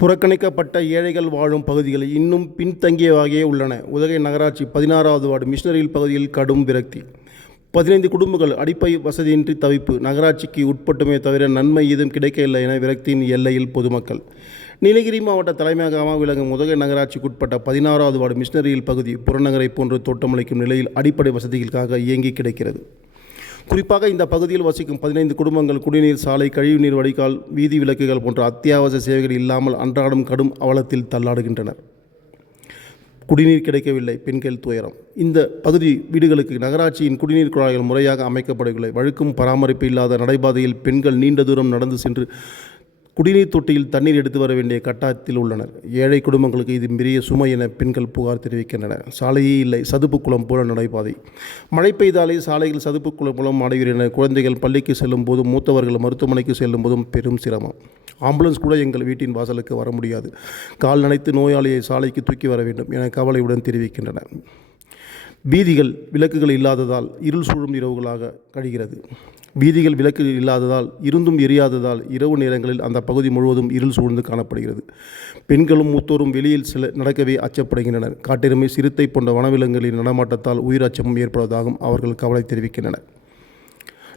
புறக்கணிக்கப்பட்ட ஏழைகள் வாழும் பகுதிகள் இன்னும் பின்தங்கியவாகவே உள்ளன. உதகை நகராட்சி பதினாறாவது வார்டு மிஷனரியில் பகுதியில் கடும் விரக்தி. பதினைந்து குடும்பங்கள் அடிப்படை வசதியின்றி தவிப்பு. நகராட்சிக்கு உட்பட்டுமே தவிர நன்மை ஏதும் கிடைக்கவில்லை என விரக்தியின் எல்லையில் பொதுமக்கள். நீலகிரி மாவட்ட தலைமையகமாக விளங்கும் உதகை நகராட்சிக்குட்பட்ட பதினாறாவது வார்டு மிஷினரியில் பகுதி புறநகரை போன்று தோட்டமளிக்கும் நிலையில் அடிப்படை வசதிகளுக்காக இயங்கி கிடைக்கிறது. குறிப்பாக இந்த பகுதியில் வசிக்கும் பதினைந்து குடும்பங்கள் குடிநீர் சாலை கழிவுநீர் வடிகால் வீதி விளக்குகள் போன்ற அத்தியாவசிய சேவைகள் இல்லாமல் அன்றாடம் கடும் அவலத்தில் தள்ளாடுகின்றனர். குடிநீர் கிடைக்கவில்லை பெண்கள் துயரம். இந்த பகுதி வீடுகளுக்கு நகராட்சியின் குடிநீர் குழாய்கள் முறையாக அமைக்கப்படவில்லை. வழுக்கும் பராமரிப்பு இல்லாத நடைபாதையில் பெண்கள் நீண்ட தூரம் நடந்து சென்று குடிநீர் தொட்டியில் தண்ணீர் எடுத்து வர வேண்டிய கட்டாயத்தில் உள்ளனர். ஏழை குடும்பங்களுக்கு இது பெரிய சுமை என பெண்கள் புகார் தெரிவிக்கின்றனர். சாலையே இல்லை. சதுப்பு குளம் போல நடைபாதை. மழை பெய்தாலே சாலைகள் சதுப்பு குளம் மூலம் அடைகிறனர் குழந்தைகள் பள்ளிக்கு செல்லும் போதும் மூத்தவர்கள் மருத்துவமனைக்கு செல்லும் போதும் பெரும் சிரமம். ஆம்புலன்ஸ் கூட எங்கள் வீட்டின் வாசலுக்கு வர முடியாது. கால் நனைத்து நோயாளியை சாலைக்கு தூக்கி வர வேண்டும் என கவலையுடன் தெரிவிக்கின்றனர். வீதிகள் விளக்குகள் இல்லாததால் இருள் சூழும் இரவுகளாக கழிகிறது. வீதிகள் விளக்கு இல்லாததால் இருந்தும் எரியாததால் இரவு நேரங்களில் அந்த பகுதி முழுவதும் இருள் சூழ்ந்து காணப்படுகிறது. பெண்களும் மூத்தோரும் வெளியில் சில நடக்கவே அச்சப்படுகின்றனர். காட்டெருமை சிறுத்தை போன்ற வனவிலங்குகளின் நடமாட்டத்தால் உயிர் அச்சமும் ஏற்படுவதாகவும் அவர்கள் கவலை தெரிவிக்கின்றனர்.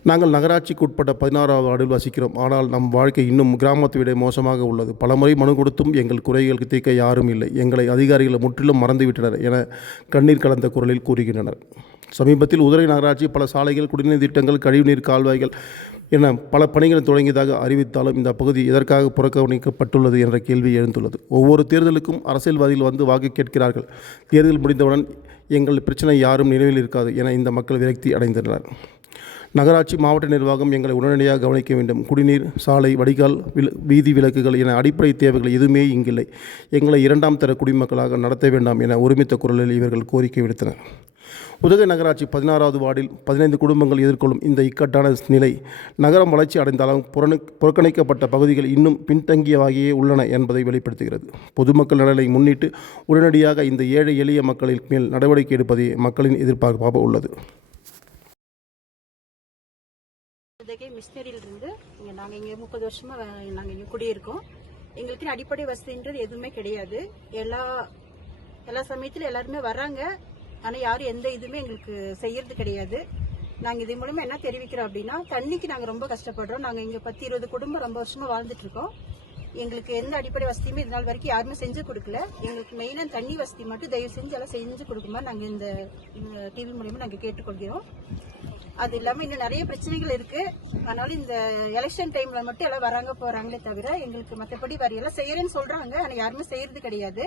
நாங்கள் நகராட்சிக்கு உட்பட்ட பதினாறாவது வார்டில் வசிக்கிறோம். ஆனால் நம் வாழ்க்கை இன்னும் கிராமத்தை விட மோசமாக உள்ளது. பலமுறை மனு கொடுத்தும் எங்கள் குறைகளுக்கு தீர்க்க யாரும் இல்லை. எங்களை அதிகாரிகள் முற்றிலும் மறந்துவிட்டனர் என கண்ணீர் கலந்த குரலில் கூறுகின்றனர். சமீபத்தில் உதிரை நகராட்சி பல சாலைகள் குடிநீர் திட்டங்கள் கழிவுநீர் கால்வாய்கள் என பல பணிகளை தொடங்கியதாக அறிவித்தாலும் இந்த பகுதி எதற்காக புறக்கணிக்கப்பட்டுள்ளது என்ற கேள்வி எழுந்துள்ளது. ஒவ்வொரு தேர்தலுக்கும் அரசியல்வாதிகள் வந்து வாக்கு கேட்கிறார்கள். தேர்தல் முடிந்தவுடன் எங்கள் பிரச்சனை யாரும் நினைவில் இருக்காது என இந்த மக்கள் விரக்தி அடைந்துள்ளனர் நகராட்சி மாவட்ட நிர்வாகம் எங்களை உடனடியாக கவனிக்க வேண்டும். குடிநீர் சாலை வடிகால் வீதி விளக்குகள் என அடிப்படை தேவைகள் எதுவுமே இங்கில்லை. எங்களை இரண்டாம் தர குடிமக்களாக நடத்த வேண்டாம் என ஒருமித்த குரலில் இவர்கள் கோரிக்கை விடுத்தனர். உதகை நகராட்சி பதினாறாவது வார்டில் பதினைந்து குடும்பங்கள் எதிர்கொள்ளும் இந்த இக்கட்டான நிலை நகரம் வளர்ச்சி அடைந்தாலும் புறணு புறக்கணிக்கப்பட்ட பகுதிகள் இன்னும் பின்தங்கியவாகியே உள்ளன என்பதை வெளிப்படுத்துகிறது. பொதுமக்கள் நலனை முன்னிட்டு உடனடியாக இந்த ஏழை எளிய மக்களின் மேல் நடவடிக்கை எடுப்பதே மக்களின் எதிர்பார்ப்பாக உள்ளது. உதகை மிஷினரியிலிருந்து இங்கே நாங்கள் இங்கே முப்பது வருஷமாக நாங்கள் இங்கே குடியிருக்கோம். எங்களுக்கு அடிப்படை வசதின்றது எதுவுமே கிடையாது. எல்லா எல்லா சமயத்தில் எல்லாருமே வர்றாங்க. ஆனால் யாரும் எந்த இதுவுமே எங்களுக்கு செய்யறது கிடையாது. நாங்கள் இது மூலமாக என்ன தெரிவிக்கிறோம் அப்படின்னா தண்ணிக்கு நாங்கள் ரொம்ப கஷ்டப்படுறோம். நாங்கள் இங்கே பத்து இருபது குடும்பம் ரொம்ப வருஷமாக வாழ்ந்துட்டு இருக்கோம். எங்களுக்கு எந்த அடிப்படை வசதியுமே இது நாள் வரைக்கும் யாருமே செஞ்சு கொடுக்கல. எங்களுக்கு மெயினாக தண்ணி வசதி மட்டும் தயவு செஞ்சு எல்லாம் செஞ்சு கொடுக்குமா நாங்கள் இந்த டிவி மூலியமாக நாங்கள் கேட்டுக்கொள்கிறோம். அது இல்லாமல் இன்னும் நிறைய பிரச்சனைகள் இருக்கு. அதனால இந்த எலெக்ஷன் டைம்ல மட்டும் எல்லாம் வராங்க போறாங்களே தவிர எங்களுக்கு மற்றபடி வரையெல்லாம் எல்லாம் செய்யறேன்னு சொல்றாங்க. ஆனால் யாருமே செய்யறது கிடையாது.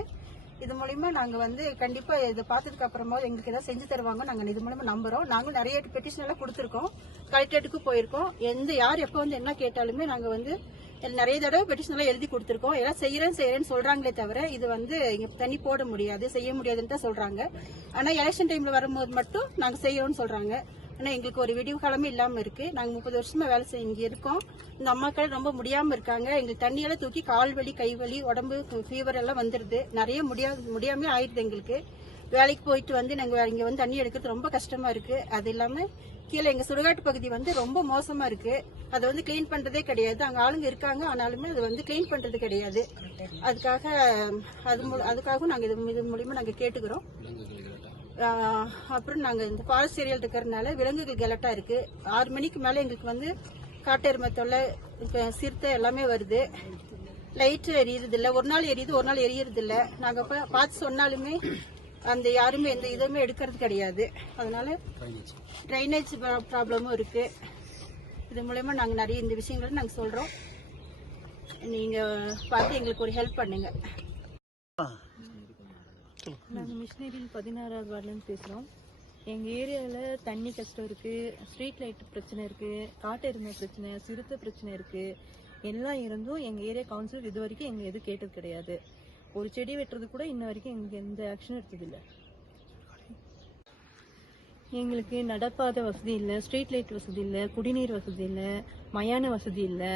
இது மூலியமா நாங்க வந்து கண்டிப்பா இதை பார்த்ததுக்கு அப்புறமா எங்களுக்கு ஏதாவது செஞ்சு தருவாங்க நாங்க இது மூலமா நம்புறோம். நாங்களும் நிறைய பெட்டிஷன் எல்லாம் கொடுத்துருக்கோம். கலெக்டரேட்டுக்கு போயிருக்கோம். எந்த யார் எப்போ வந்து என்ன கேட்டாலுமே நாங்க வந்து நிறைய தடவை பெட்டிஷன் எல்லாம் எழுதி கொடுத்துருக்கோம். எல்லாம் செய்யறேன் செய்யறேன்னு சொல்றாங்களே தவிர இது வந்து இங்க தண்ணி போட முடியாது செய்ய முடியாதுன்னு தான் சொல்றாங்க. ஆனா எலெக்ஷன் டைம்ல வரும்போது மட்டும் நாங்க செய்யறோம்னு சொல்றாங்க. ஆனால் எங்களுக்கு ஒரு விடிவு காலமே இல்லாம இருக்கு. நாங்க முப்பது வருஷமா வேலை செய்ய இங்க இருக்கோம். இந்த அம்மாக்கள் ரொம்ப முடியாம இருக்காங்க. எங்களுக்கு தண்ணியெல்லாம் தூக்கி கால் வலி கை வலி உடம்பு ஃபீவர் எல்லாம் வந்துருது. நிறைய முடியாது முடியாமே ஆயிடுது எங்களுக்கு. வேலைக்கு போயிட்டு வந்து நாங்க இங்க வந்து தண்ணி எடுக்கிறது ரொம்ப கஷ்டமா இருக்கு. அது இல்லாம கீழே எங்க சுடுகாட்டு பகுதி வந்து ரொம்ப மோசமா இருக்கு. அதை வந்து க்ளீன் பண்றதே கிடையாது. அங்க ஆளுங்க இருக்காங்க. ஆனாலுமே அது வந்து க்ளீன் பண்றது கிடையாது. அதுக்காக அது மூல- அதுக்காகவும் நாங்க இது இது மூலியமா நாங்க கேட்டுக்கிறோம். அப்புறம் நாங்கள் இந்த ஃபாரஸ்ட் ஏரியாவில் இருக்கிறதுனால விலங்குகள் கெலட்டா இருக்குது ஆறு மணிக்கு மேலே எங்களுக்கு வந்து காட்டெருமை தொல்லை இப்போ சிறுத்தை எல்லாமே வருது. லைட்டு எரியறதில்ல. ஒரு நாள் எரியுது ஒரு நாள் எரியறதில்ல. நாங்கள் இப்போ பார்த்து சொன்னாலுமே அந்த யாருமே எந்த இதுவுமே எடுக்கிறது கிடையாது. அதனால ட்ரைனேஜ் ப்ராப்ளமும் இருக்குது இது மூலயமா நாங்கள் நிறைய இந்த விஷயங்களை நாங்கள் சொல்கிறோம் நீங்கள் பார்த்து எங்களுக்கு ஒரு ஹெல்ப் பண்ணுங்கள் நாங்கள் மிஷினரியில் பதினாறாவது வார்டுலேருந்து பேசுகிறோம் எங்கள் ஏரியாவில் தண்ணி கஷ்டம் இருக்குது ஸ்ட்ரீட் லைட் பிரச்சனை இருக்குது காட்டெருமை பிரச்சனை சிறுத்தை பிரச்சனை இருக்குது எல்லாம் இருந்தும் எங்கள் ஏரியா கவுன்சில் இது வரைக்கும் எங்கள் எதுவும் கேட்டது கிடையாது. ஒரு செடி வெட்டுறது கூட இன்ன வரைக்கும் எங்களுக்கு எந்த ஆக்ஷனும் எடுத்ததில்லை எங்களுக்கு நடப்பாதை வசதி இல்லை ஸ்ட்ரீட் லைட் வசதி இல்லை குடிநீர் வசதி இல்லை மயான வசதி இல்லை.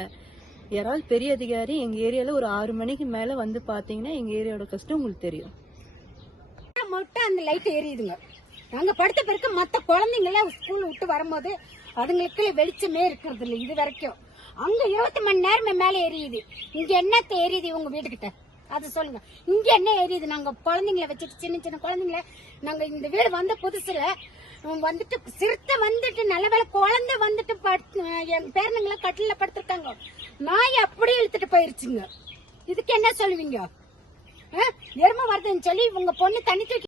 யாராவது பெரிய அதிகாரி எங்கள் ஏரியாவில் ஒரு ஆறு மணிக்கு மேலே வந்து பார்த்தீங்கன்னா எங்கள் ஏரியாவோட கஷ்டம் உங்களுக்கு தெரியும். மட்டும் அந்த லைட் எரியுதுங்க நாங்க படுத்த பிறகு மத்த குழந்தைங்கள ஸ்கூல் விட்டு வரும்போது அதுங்களுக்கு வெளிச்சமே இருக்கிறது இல்ல இது வரைக்கும். அங்க இருபத்தி மணி நேரமே மேல எரியுது இங்க என்னத்த எரியுது உங்க வீட்டுக்கிட்ட? அது சொல்லுங்க. இங்க என்ன எரியுது நாங்க குழந்தைங்கள வச்சுட்டு சின்ன சின்ன குழந்தைங்கள நாங்க இந்த வீடு வந்த புதுசுல வந்துட்டு சிறுத்தை வந்துட்டு நல்ல வேலை குழந்தை வந்துட்டு படுத்து என் பேரனுங்களை கட்டில படுத்திருக்காங்க. நாய் அப்படியே இழுத்துட்டு போயிருச்சுங்க. இதுக்கு என்ன சொல்லுவீங்க? எரும வருதுன்னு சொல்லி உங்க பொண்ணு தண்ணி தூக்கி